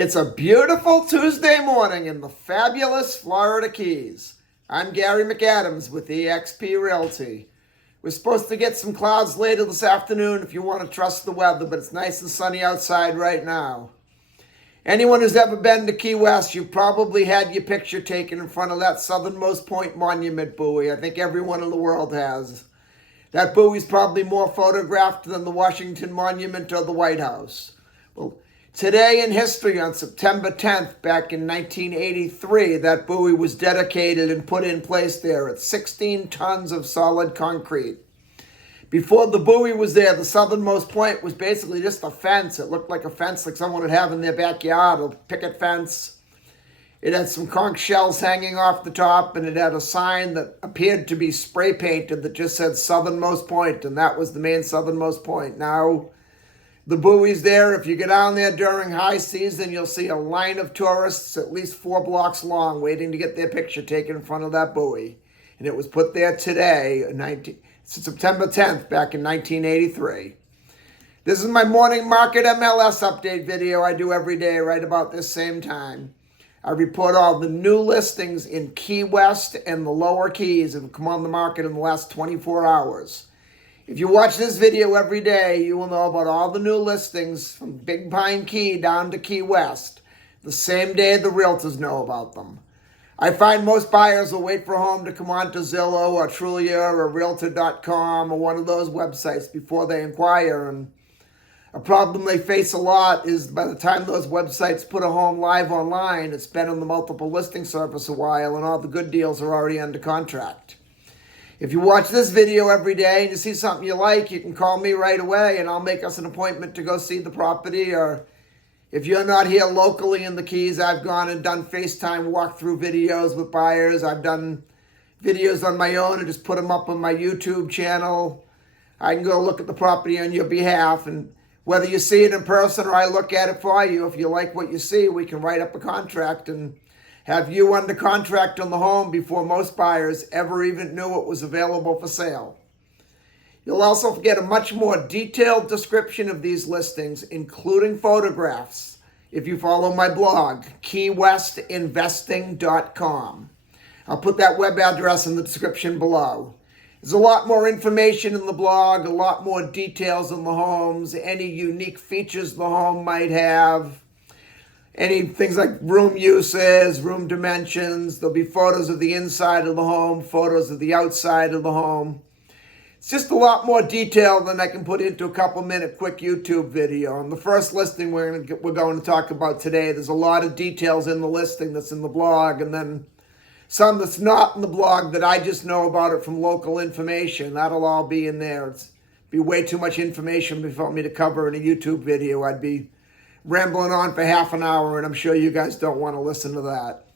It's a beautiful Tuesday morning in the fabulous Florida Keys. I'm Gary McAdams with eXp Realty. We're supposed to get some clouds later this afternoon if you want to trust the weather, but it's nice and sunny outside right now. Anyone who's ever been to Key West, you've probably had your picture taken in front of that southernmost point monument buoy. I think everyone in the world has. That buoy's probably more photographed than the Washington Monument or the White House. Well, today in history, on September 10th, back in 1983, that buoy was dedicated and put in place there at 16 tons of solid concrete. Before the buoy was there, the southernmost point was basically just a fence. It looked like a fence like someone would have in their backyard, a picket fence. It had some conch shells hanging off the top, and it had a sign that appeared to be spray painted that just said southernmost point, and that was the main southernmost point. Now, the buoy's there. If you go down there during high season, you'll see a line of tourists at least 4 blocks long waiting to get their picture taken in front of that buoy. And it was put there today, September 10th, back in 1983. This is my morning market MLS update video I do every day right about this same time. I report all the new listings in Key West and the lower Keys that have come on the market in the last 24 hours. If you watch this video every day, you will know about all the new listings from Big Pine Key down to Key West, the same day the realtors know about them. I find most buyers will wait for a home to come on to Zillow or Trulia or Realtor.com or one of those websites before they inquire. And a problem they face a lot is by the time those websites put a home live online, it's been on the multiple listing service a while and all the good deals are already under contract. If you watch this video every day and you see something you like, you can call me right away and I'll make us an appointment to go see the property. Or if you're not here locally in the Keys, I've gone and done FaceTime walkthrough videos with buyers. I've done videos on my own and just put them up on my YouTube channel. I can go look at the property on your behalf, and whether you see it in person or I look at it for you, if you like what you see, we can write up a contract and have you under contract on the home before most buyers ever even knew it was available for sale. You'll also get a much more detailed description of these listings, including photographs, if you follow my blog, keywestinvesting.com. I'll put that web address in the description below. There's a lot more information in the blog, a lot more details on the homes, any unique features the home might have, any things like room uses, room dimensions. There'll be photos of the inside of the home, photos of the outside of the home. It's just a lot more detail than I can put into a couple-minute quick YouTube video. And the first listing we're going to talk about today, there's a lot of details in the listing that's in the blog, and then some that's not in the blog that I just know about it from local information. That'll all be in there. It'd be way too much information for me to cover in a YouTube video. I'd be rambling on for half an hour, and I'm sure you guys don't want to listen to that.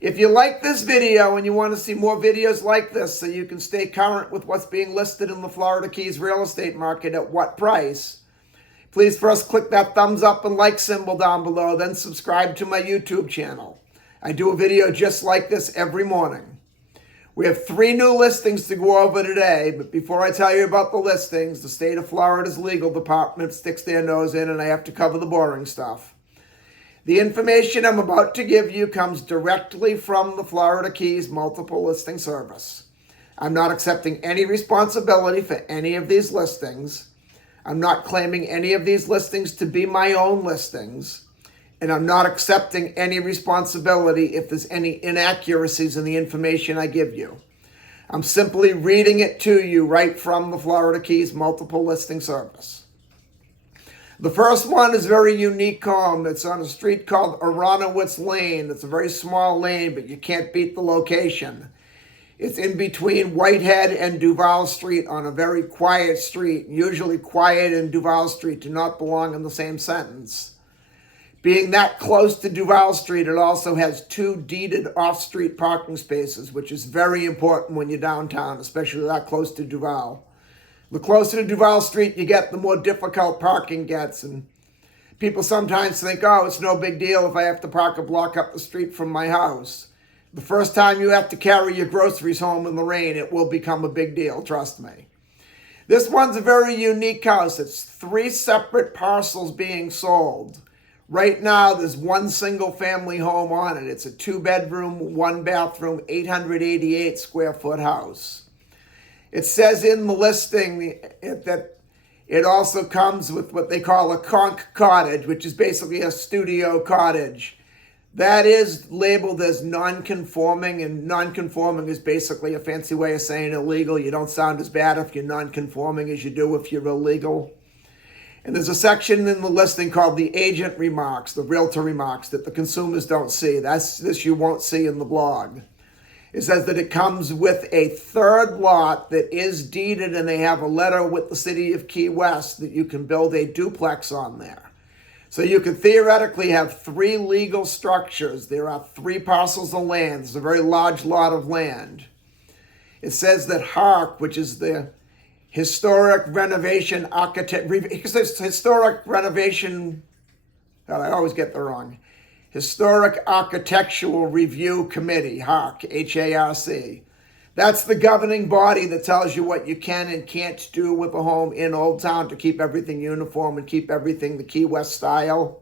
If you like this video and you want to see more videos like this so you can stay current with what's being listed in the Florida Keys real estate market at what price, please first click that thumbs up and like symbol down below, then subscribe to my YouTube channel. I do a video just like this every morning. We have 3 new listings to go over today, but before I tell you about the listings, the state of Florida's legal department sticks their nose in and I have to cover the boring stuff. The information I'm about to give you comes directly from the Florida Keys Multiple Listing Service. I'm not accepting any responsibility for any of these listings. I'm not claiming any of these listings to be my own listings. And I'm not accepting any responsibility if there's any inaccuracies in the information I give you. I'm simply reading it to you right from the Florida Keys Multiple Listing Service. The first one is a very unique home. It's on a street called Aronowitz Lane. It's a very small lane, but you can't beat the location. It's in between Whitehead and Duval Street on a very quiet street. Usually quiet and Duval Street do not belong in the same sentence. Being that close to Duval Street, it also has 2 deeded off-street parking spaces, which is very important when you're downtown, especially that close to Duval. The closer to Duval Street you get, the more difficult parking gets. And people sometimes think, oh, it's no big deal if I have to park a block up the street from my house. The first time you have to carry your groceries home in the rain, it will become a big deal, trust me. This one's a very unique house. It's 3 separate parcels being sold. Right now, there's one single family home on it. It's a 2-bedroom, 1-bathroom, 888 square foot house. It says in the listing that it also comes with what they call a conch cottage, which is basically a studio cottage. That is labeled as non-conforming, and non-conforming is basically a fancy way of saying illegal. You don't sound as bad if you're non-conforming as you do if you're illegal. And there's a section in the listing called the agent remarks, the realtor remarks, that the consumers don't see. This you won't see in the blog. It says that it comes with a third lot that is deeded, and they have a letter with the city of Key West that you can build a duplex on there. So you could theoretically have 3 legal structures. There are 3 parcels of land. It's a very large lot of land. It says that HARC, which is the Historic Renovation Architect, Historic Renovation, God, I always get the wrong. Historic Architectural Review Committee, HARC, H-A-R-C. That's the governing body that tells you what you can and can't do with a home in Old Town to keep everything uniform and keep everything the Key West style.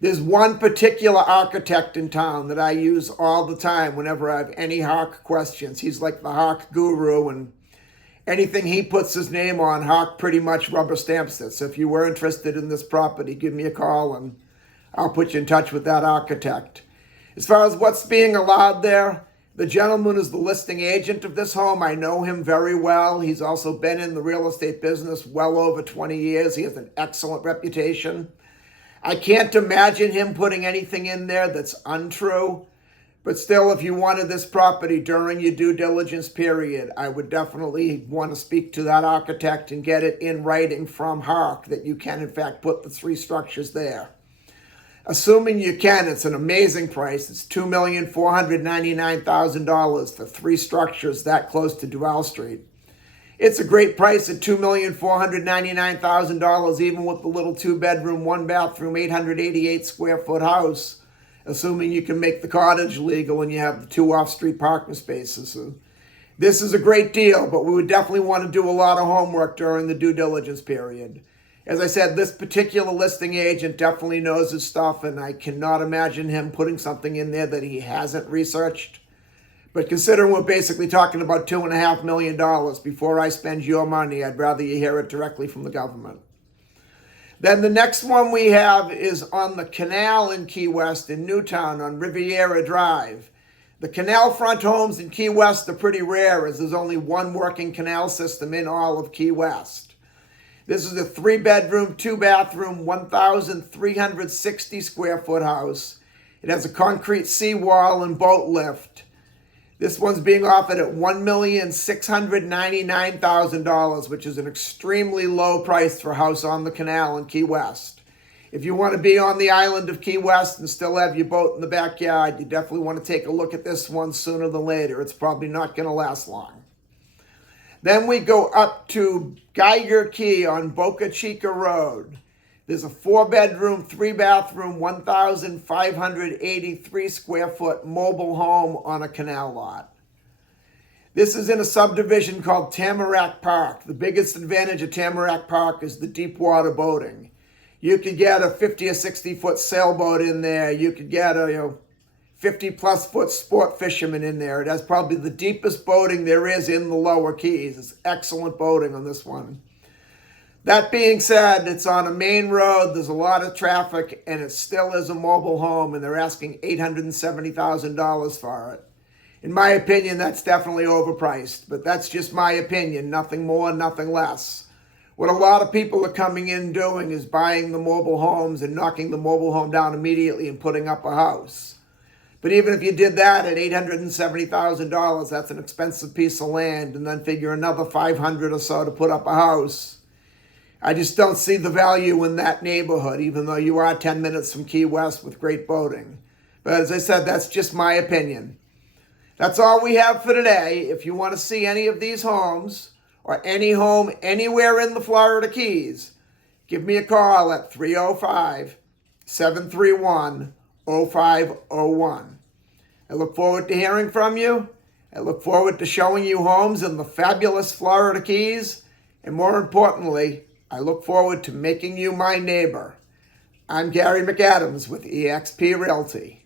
There's one particular architect in town that I use all the time whenever I have any HARC questions. He's like the HARC guru, and anything he puts his name on, HARC pretty much rubber stamps it. So if you were interested in this property, give me a call and I'll put you in touch with that architect. As far as what's being allowed there, the gentleman is the listing agent of this home. I know him very well. He's also been in the real estate business well over 20 years. He has an excellent reputation. I can't imagine him putting anything in there that's untrue. But still, if you wanted this property during your due diligence period, I would definitely want to speak to that architect and get it in writing from HARC that you can, in fact, put the 3 structures there. Assuming you can, it's an amazing price. It's $2,499,000 for 3 structures that close to Duval Street. It's a great price at $2,499,000, even with the little 2-bedroom, 1-bathroom, 888 square foot house, assuming you can make the cottage legal and you have the 2 off-street parking spaces. So this is a great deal, but we would definitely want to do a lot of homework during the due diligence period. As I said, this particular listing agent definitely knows his stuff, and I cannot imagine him putting something in there that he hasn't researched. But considering we're basically talking about $2.5 million, before I spend your money, I'd rather you hear it directly from the government. Then the next one we have is on the canal in Key West in Newtown on Riviera Drive. The canal front homes in Key West are pretty rare, as there's only one working canal system in all of Key West. This is a 3-bedroom, 2-bathroom, 1,360 square foot house. It has a concrete seawall and boat lift. This one's being offered at $1,699,000, which is an extremely low price for a house on the canal in Key West. If you want to be on the island of Key West and still have your boat in the backyard, you definitely want to take a look at this one sooner than later. It's probably not going to last long. Then we go up to Geiger Key on Boca Chica Road. There's a 4-bedroom, 3-bathroom, 1,583 square foot mobile home on a canal lot. This is in a subdivision called Tamarack Park. The biggest advantage of Tamarack Park is the deep water boating. You could get a 50 or 60 foot sailboat in there. You could get a 50 plus foot sport fisherman in there. It has probably the deepest boating there is in the lower keys. It's excellent boating on this one. That being said, it's on a main road. There's a lot of traffic, and it still is a mobile home, and they're asking $870,000 for it. In my opinion, that's definitely overpriced, but that's just my opinion. Nothing more, nothing less. What a lot of people are coming in doing is buying the mobile homes and knocking the mobile home down immediately and putting up a house. But even if you did that at $870,000, that's an expensive piece of land, and then figure another $500,000 or so to put up a house. I just don't see the value in that neighborhood, even though you are 10 minutes from Key West with great boating. But as I said, that's just my opinion. That's all we have for today. If you want to see any of these homes, or any home anywhere in the Florida Keys, give me a call at 305-731-0501. I look forward to hearing from you. I look forward to showing you homes in the fabulous Florida Keys. And more importantly, I look forward to making you my neighbor. I'm Gary McAdams with eXp Realty.